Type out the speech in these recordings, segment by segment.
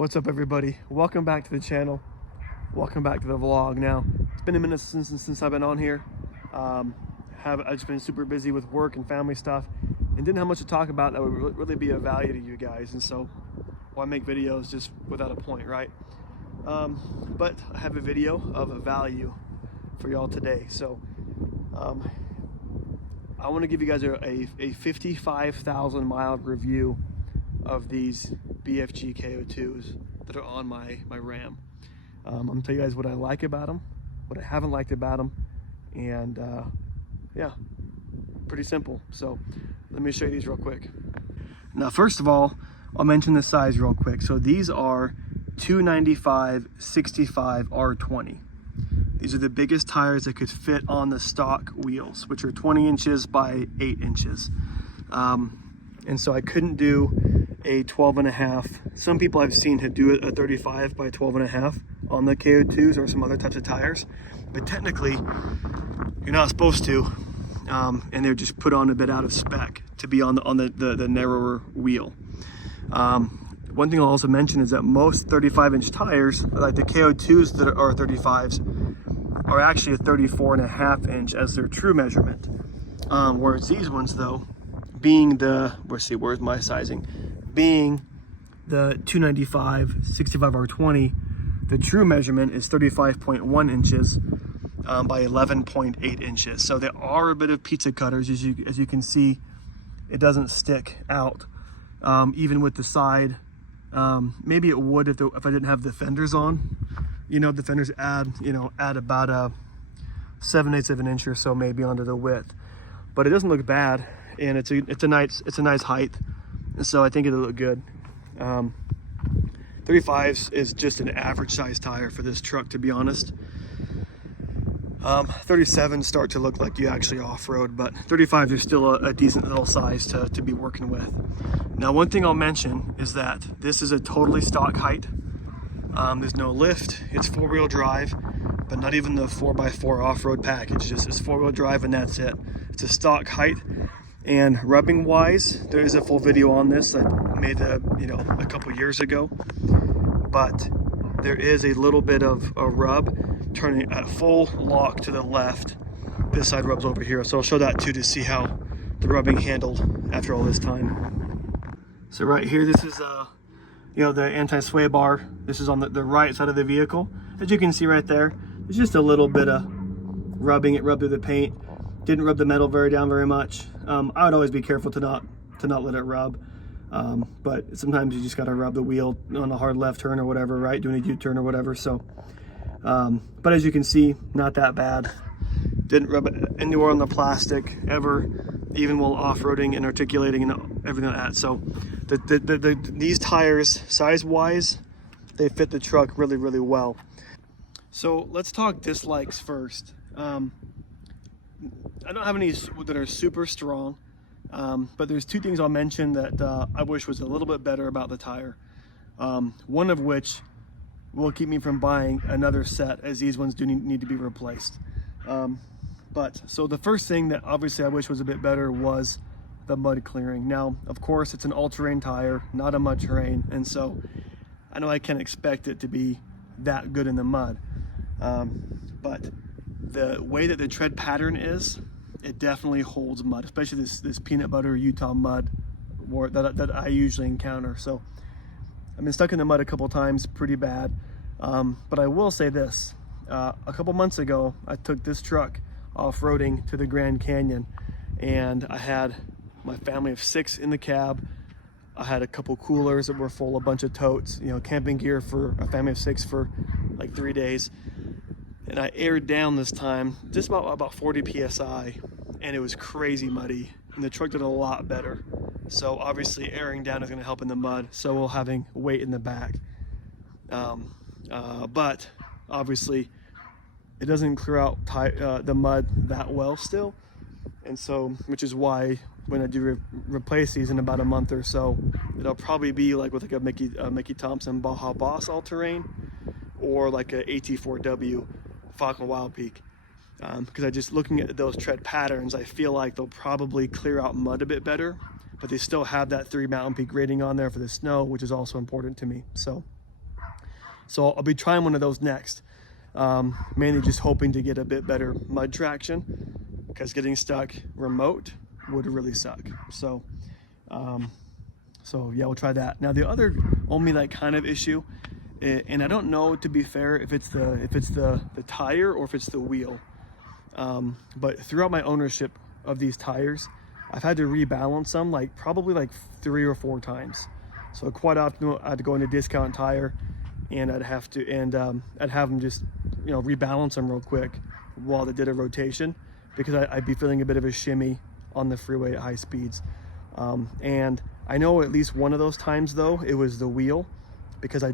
What's up, everybody? Welcome back to the channel. Welcome back to the vlog. Now, it's been a minute since I've been on here. I've just been super busy with work and family stuff and didn't have much to talk about that would really be of value to you guys. And so why make videos just without a point, right? But I have a video of value for y'all today. So I want to give you guys a 55,000 mile review of these BFG KO2s that are on my Ram. I'm gonna tell you guys what I like about them, what I haven't liked about them, and yeah, pretty simple. So let me show you these real quick. Now, first of all, I'll mention the size real quick. So these are 295/65 R20. These are the biggest tires that could fit on the stock wheels, which are 20 inches by 8 inches. And so I couldn't do a 12.5. Some people I've seen do a 35 by 12.5 on the KO2s or some other types of tires, but technically you're not supposed to, and they're just put on a bit out of spec to be on the narrower wheel. One thing I'll also mention is that most 35-inch tires, like the KO2s that are 35s, are actually a 34.5 inch as their true measurement. Whereas these ones, though, being the, where's my sizing? Being the 295/65 R20, the true measurement is 35.1 inches by 11.8 inches. So there are a bit of pizza cutters, as you can see. It doesn't stick out, even with the side. Maybe it would if I didn't have the fenders on. You know, the fenders add about a 7/8 of an inch or so maybe onto the width, but it doesn't look bad, and it's a nice height. So I think it'll look good. 35s is just an average size tire for this truck, to be honest. 37s start to look like you actually off-road, but 35s are still a decent little size to be working with. Now, one thing I'll mention is that this is a totally stock height. There's no lift, it's 4-wheel drive, but not even the 4x4 off-road package, just it's 4-wheel drive and that's it. It's a stock height. And rubbing wise, there is a full video on this I made a couple years ago, but there is a little bit of a rub turning at full lock to the left. This side rubs over here, so I'll show that too to see how the rubbing handled after all this time. So right here, this is the anti-sway bar. This is on the right side of the vehicle. As you can see right there, there's just a little bit of rubbing. It rubbed through the paint. Didn't rub the metal down very much. I would always be careful to not let it rub, but sometimes you just got to rub the wheel on a hard left turn or whatever, right? Doing a U-turn or whatever. So, but as you can see, not that bad. Didn't rub it anywhere on the plastic ever, even while off-roading and articulating and everything like that. So, these tires, size-wise, they fit the truck really, really well. So let's talk dislikes first. I don't have any that are super strong, but there's two things I'll mention that I wish was a little bit better about the tire. One of which will keep me from buying another set, as these ones do need to be replaced. So the first thing that obviously I wish was a bit better was the mud clearing. Now, of course, it's an all-terrain tire, not a mud terrain, and so I know I can't expect it to be that good in the mud, but the way that the tread pattern is, it definitely holds mud, especially this peanut butter Utah mud that I usually encounter. So I've been stuck in the mud a couple times, pretty bad. But I will say this, a couple months ago, I took this truck off-roading to the Grand Canyon, and I had my family of 6 in the cab. I had a couple coolers that were full, a bunch of totes, camping gear for a family of 6 for like 3 days. And I aired down this time, just about 40 PSI, and it was crazy muddy, and the truck did a lot better. So obviously airing down is gonna help in the mud, so we'll having weight in the back. But obviously it doesn't clear out the mud that well still. And so, which is why when I do replace these in about a month or so, it'll probably be like with like a Mickey Thompson Baja Boss all-terrain, or like a AT4W Falcon Wild Peak, because I just looking at those tread patterns, I feel like they'll probably clear out mud a bit better, but they still have that 3 Mountain Peak rating on there for the snow, which is also important to me. So So I'll be trying one of those next. Mainly just hoping to get a bit better mud traction, because getting stuck remote would really suck. So yeah, we'll try that. Now the other only like kind of issue, and I don't know, to be fair, if it's the tire or if it's the wheel. But throughout my ownership of these tires, I've had to rebalance them probably 3 or 4 times. So quite often I'd go into Discount Tire, and I'd have them just, rebalance them real quick while they did a rotation, because I'd be feeling a bit of a shimmy on the freeway at high speeds. And I know at least one of those times though, it was the wheel, because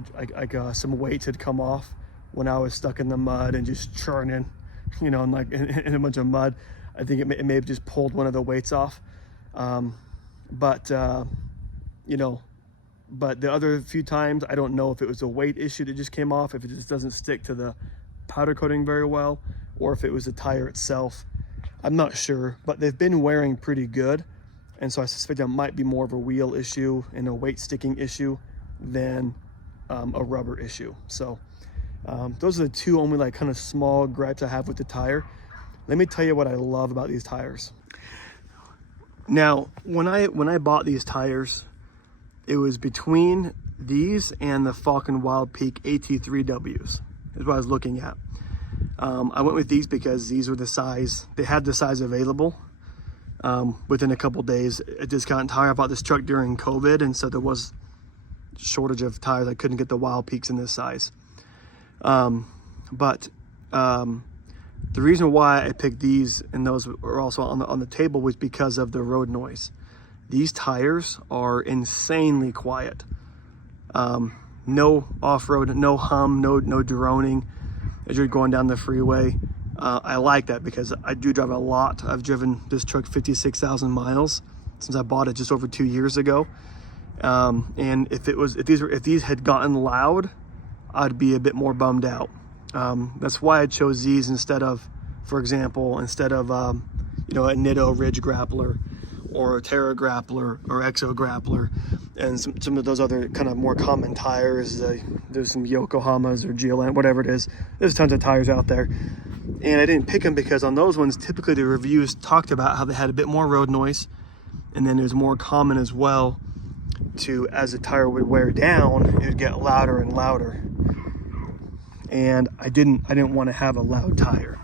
some weights had come off when I was stuck in the mud and just churning, in a bunch of mud. I think it may have just pulled one of the weights off. But the other few times, I don't know if it was a weight issue that just came off, if it just doesn't stick to the powder coating very well, or if it was the tire itself. I'm not sure, but they've been wearing pretty good. And so I suspect that might be more of a wheel issue and a weight sticking issue than a rubber issue. So those are the two only kind of small gripes I have with the tire. Let me tell you what I love about these tires. Now, when I bought these tires, it was between these and the Falken Wildpeak AT3Ws is what I was looking at. I went with these because these were the size, they had the size available within a couple days at Discount Tire. I bought this truck during COVID, and so there was a shortage of tires. I couldn't get the Wildpeaks in this size. But the reason why I picked these and those were also on the table was because of the road noise. These tires are insanely quiet. No off-road, no hum, no droning as you're going down the freeway. I like that because I do drive a lot. I've driven this truck 56,000 miles since I bought it just over 2 years ago. And if these had gotten loud, I'd be a bit more bummed out. That's why I chose these instead of, for example, a Nitto Ridge Grappler or a Terra Grappler or Exo Grappler, and some of those other kind of more common tires. There's some Yokohamas or GLN, whatever it is. There's tons of tires out there. And I didn't pick them because on those ones, typically the reviews talked about how they had a bit more road noise, and then it was more common as well as the tire would wear down, it would get louder and louder. And I didn't want to have a loud tire.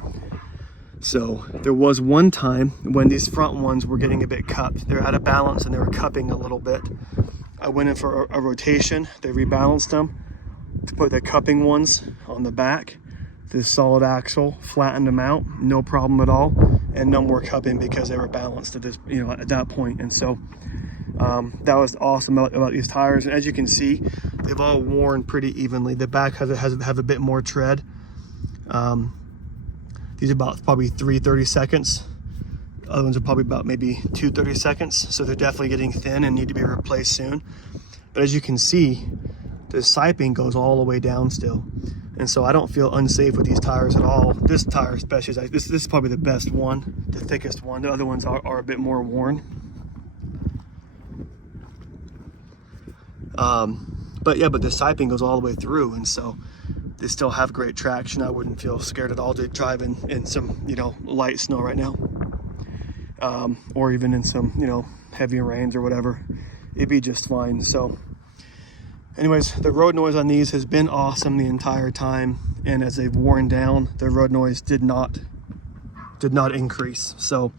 So there was one time when these front ones were getting a bit cupped. They're out of balance and they were cupping a little bit. I went in for a rotation. They rebalanced them to put the cupping ones on the back. This solid axle flattened them out, no problem at all, and no more cupping because they were balanced at that point. And so that was awesome about these tires. And as you can see, they've all worn pretty evenly. The back have a bit more tread. These are about probably 3 seconds. Other ones are probably about maybe 2 seconds. So they're definitely getting thin and need to be replaced soon. But as you can see, the siping goes all the way down still. And so I don't feel unsafe with these tires at all. This tire especially, this is probably the best one, the thickest one. The other ones are a bit more worn. But the siping goes all the way through, and so they still have great traction. I wouldn't feel scared at all to drive in some, light snow right now. Or even in some, heavy rains or whatever. It'd be just fine. So anyways, the road noise on these has been awesome the entire time. And as they've worn down, the road noise did not increase. So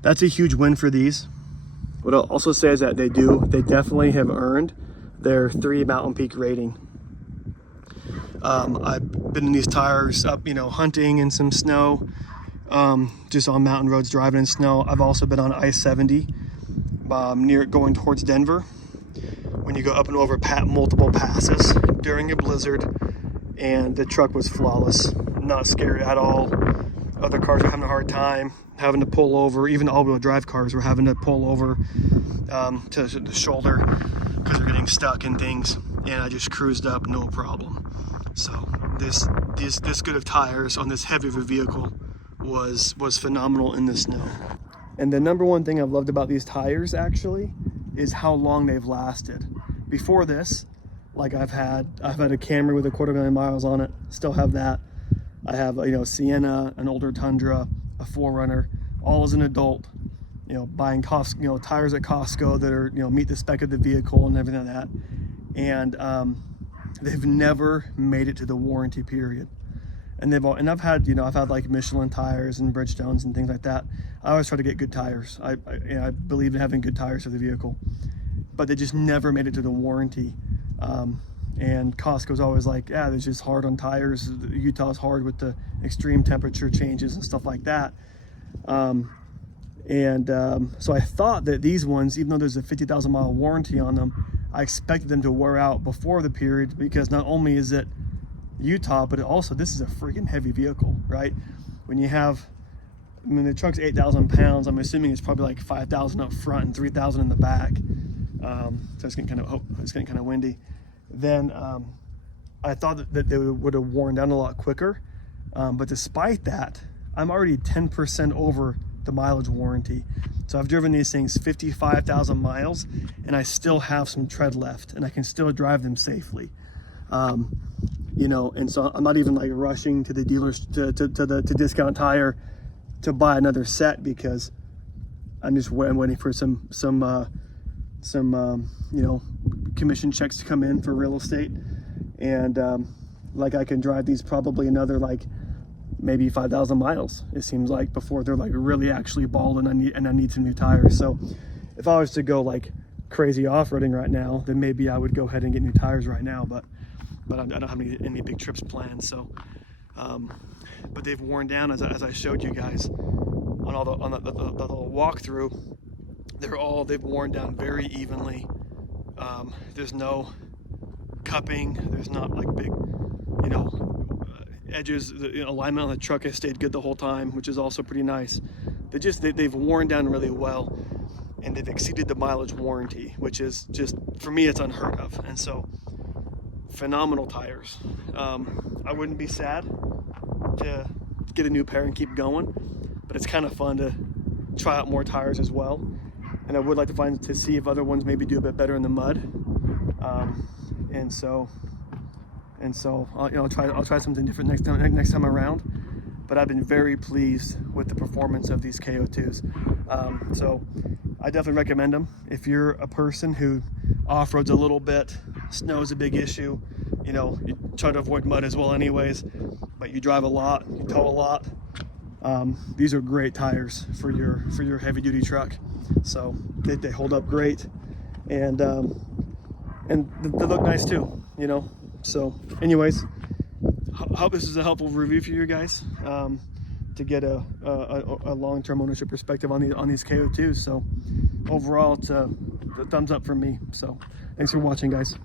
that's a huge win for these. What I'll also say is that they definitely have earned their 3 Mountain Peak rating. I've been in these tires up, hunting in some snow, just on mountain roads driving in snow. I've also been on I-70 near going towards Denver, when you go up and over multiple passes during a blizzard, and the truck was flawless, not scary at all. Other cars were having a hard time, having to pull over. Even all-wheel drive cars were having to pull over to the shoulder because they're getting stuck in things, and I just cruised up no problem. So this good of tires on this heavy of a vehicle was phenomenal in the snow. And the number one thing I've loved about these tires actually is how long they've lasted. Before this, Like I've had a Camry with 250,000 miles on it, still have that. I have Sienna, an older Tundra, a 4Runner, all as an adult, buying tires at Costco that are meet the spec of the vehicle and everything like that, and they've never made it to the warranty period. And I've had like Michelin tires and Bridgestones and things like that. I always try to get good tires. I believe in having good tires for the vehicle, but they just never made it to the warranty. And Costco's always like, yeah, they're just hard on tires. Utah's hard with the extreme temperature changes and stuff like that. So I thought that these ones, even though there's a 50,000 mile warranty on them, I expected them to wear out before the period, because not only is it Utah, but also this is a freaking heavy vehicle, right? When you have, the truck's 8,000 pounds, I'm assuming it's probably like 5,000 up front and 3,000 in the back. So it's getting kind of windy. Then I thought that they would have worn down a lot quicker, but despite that, I'm already 10% over the mileage warranty. So I've driven these things 55,000 miles, and I still have some tread left, and I can still drive them safely. And so I'm not even like rushing to the dealers to Discount Tire to buy another set, because I'm just waiting for some commission checks to come in for real estate, and like I can drive these probably another like maybe 5,000 miles, it seems like, before they're like really actually bald and I need some new tires. So if I was to go like crazy off-roading right now, then maybe I would go ahead and get new tires right now, but I don't have any big trips planned. So but they've worn down, as I showed you guys on the walkthrough. They've worn down very evenly. There's no cupping, there's not like big edges. The alignment on the truck has stayed good the whole time, which is also pretty nice. They've worn down really well, and they've exceeded the mileage warranty, which is just, for me, it's unheard of. And so phenomenal tires. I wouldn't be sad to get a new pair and keep going, but it's kind of fun to try out more tires as well. And I would like to see if other ones maybe do a bit better in the mud. And so I'll try something different next time around. But I've been very pleased with the performance of these KO2s. So I definitely recommend them. If you're a person who off-roads a little bit, snow is a big issue, you try to avoid mud as well anyways, but you drive a lot, you tow a lot, these are great tires for your heavy-duty truck. So they hold up great, and they look nice too, So anyways, hope this is a helpful review for you guys, to get a long-term ownership perspective on these KO2s. So overall, it's a thumbs up from me. So thanks for watching, guys.